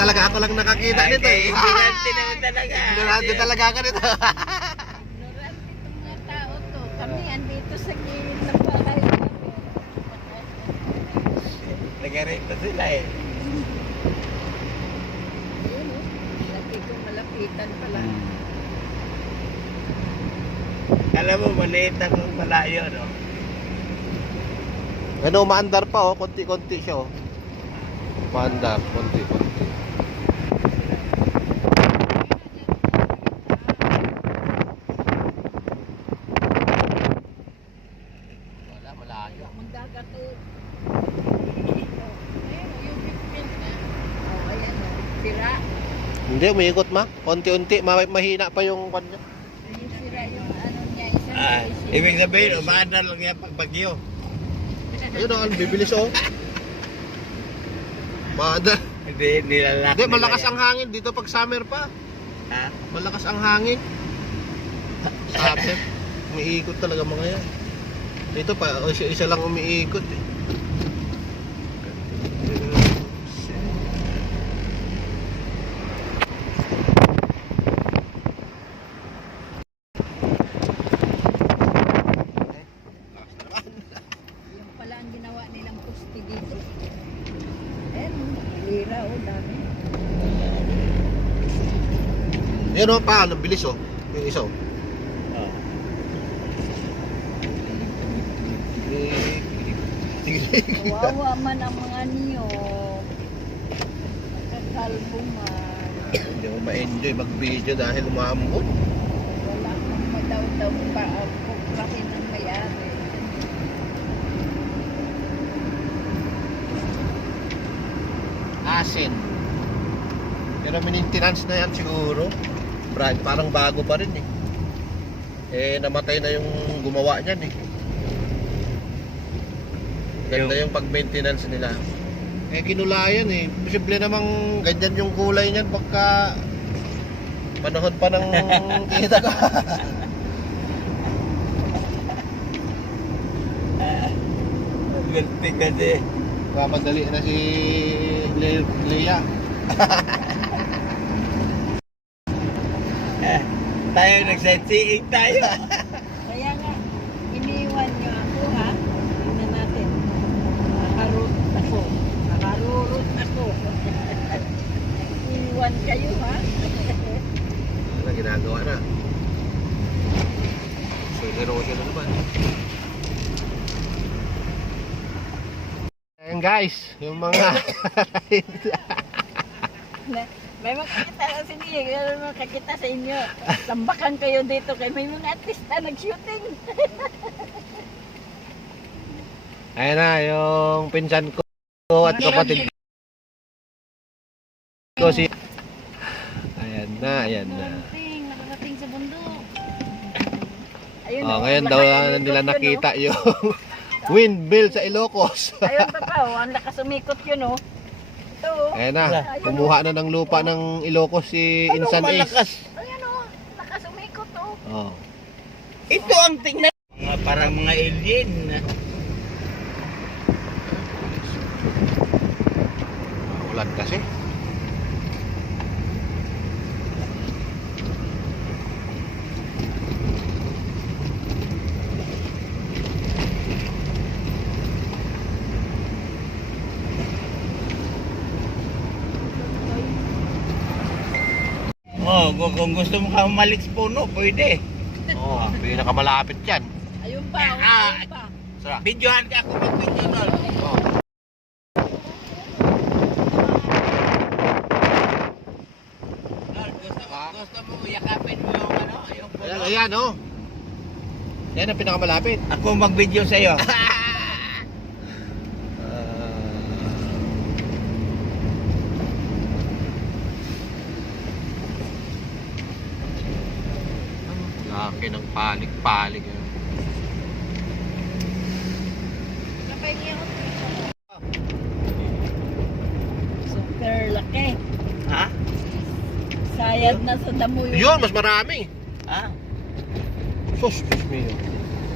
talaga ako lang nakakita nito eh. Ignorante naman talaga. Ignorante talaga ako nito. Ignorante itong mga tao to. Kami andito sa gilid ng bahay namin. Nag-arito sila eh. Ayun o. Lagi kong malapitan pala. Alam mo, maliit ang malayo, no? Ano, umaandar pa oh, konti-konti siya oh. Umaandar, konti-konti. Wala, malayo. Magdagat o. Ayun o, yung bigpin na. Oh, ayan o. Sira. Hindi, umiikot ma. Konti-unti, mahina pa yung kanya. Ayun sira yung ano niya. Isang Ibig sabihin, umaandar lang yan pag bagyo. Ayun oh, bibilis oh. Maandar. Hindi, nilalak. Hindi, malakas ang hangin dito pag summer pa. Ha? Malakas ang hangin. Summer, umiikot talaga mga yan. Dito pa, isa lang umiikot eh. yung pala ang ginawa nilang poste dito. Ayun, lira o, dami. Yan oh, pa, bilis oh. Yung isa oh. Kawawa man ang mga niyo. Nakakalbo man. Hindi mo ma-enjoy mag-video dahil umambon. Wala kang madaw-daw pa ang kukrahin ng may-ari. Asin. Pero maintenance na yan siguro. Parang bago pa rin eh. Eh, namatay na yung gumawa niyan eh. Ganda yung pag-maintenance nila. Eh, kinulayan eh. Posible namang ganyan yung kulay niyan pagka panahon pa ng kita ko. Ganti kasi. Kamadali na si Leia. Tayo nag-sightseeing tayo. Kaya nga, iniwan niyo ako ha. Tingnan natin. Nakarurot ako. Iniwan kayo ha. Ano ginagawa na? Erosion na naman. Ayan guys, yung mga May makakita sa inyo, may makakita sa inyo. Tambakan kayo dito kay may mga artista nag-shooting. ayan na, yung pinsan ko at kapatid ko si ayan na. Nakarating sa bundok. Ayun, Oh, ngayon daw nila nakita yung windmill sa Ilocos. Ayun pa pa, ang lakas umikot yun oh. Ito oh. Ayan na, kumuha na ng lupa ng Ilocos si Insan Ace. Malakas? Ayan oh, lakas umikot oh. Oh. Ito ang tingnan. Parang mga alien. Ulan kasi. Oh, kung gusto mo ka umalik sa puno, pwede. Oh, pinakamalapit yan. Ayun pa, oh, ayun pa. Sarap. Videohan ka ako mag-video doon. Oh. Gusto mo yakapin mo yung ano, yung puno. Ayan oh. Yan ang pinakamalapit. Ako mag-video sa'yo. Laki ng palig-palig. Super laki. Ha? Sayad na sa damo yung... Yun, mas marami. Ha? Sus, Diyos mio.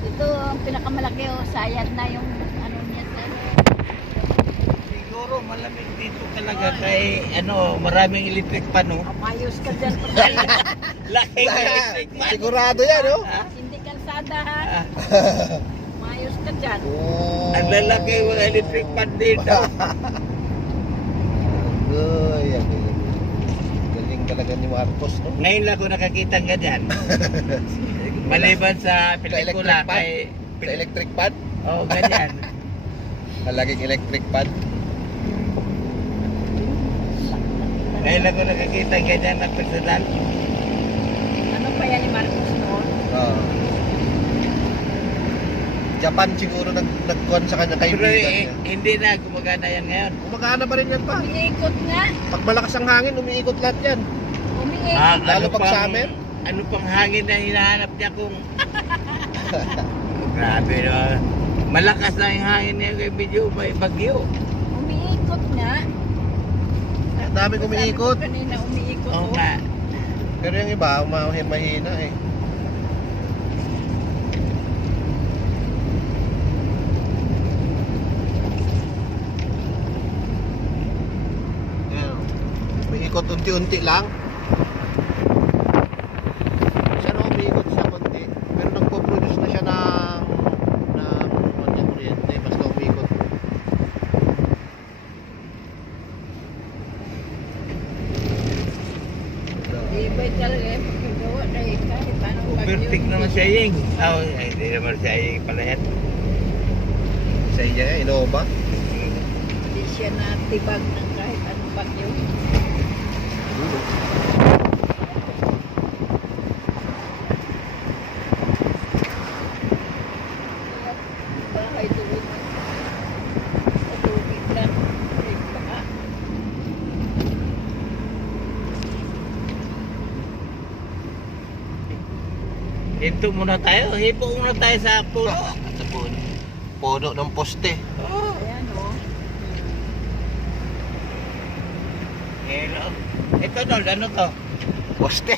Ito ang pinakamalaki oh, sayad na yung ano niya sa... siguro malamig dito talaga kay ano, maraming electric pan, no? Mayos ka dyan pag Laking electric pan. Sigurado yan, no? hindi kalsada ha. Ah, Mayos ka dyan. Oh. ang lalaki yung mga electric pan dito. Ay, galing talaga ni Marcos, no? Ngayon lang ako nakakita ng ganyan. Maliban sa pelikula electric pan? kay... Sa electric pan? Oh, ganyan. Malaging electric pan. Ngayon lang ako nakakita ng ganyan na personal. Ano pa yan ni Marcos noon? Oo. Japan siguro nagkuhan sa kanya Pero kaibigan niya. hindi na gumagana yan ngayon. Kumagana pa rin yan pa. Umiikot nga. Pag malakas ang hangin, umiikot lahat yan. Umiikot. Lalo pag summer? Ano pang hangin na hinahanap niya kung... Grabe no. Malakas na yung hangin niya kay medyo may bagyo. Umiikot nga. Ang dami umiikot. Sabi ko kanina umiikot. Oo oh. nga. Pero yung iba, mahina eh. Yan. Umiikot unti-unti lang. Siya no, umiikot siya konti. Pero nagpo-produce na siya ng kuryente. Basta umiikot. Ibay talaga eh. Pagkagawa kahit paano Overtake naman siya yung. Oh, ay, hindi naman siya yung pala yan. Sa iya, Innova. Hindi siya natibag ng kahit anong bagyo. Bahay doon. Sa tubig lang. Ay, baka. Hinto muna tayo. Hipo muna tayo sa puno. Sa puno ng poste. Oh. Ayan o. Hello. Ito Dol, ano to? Poste.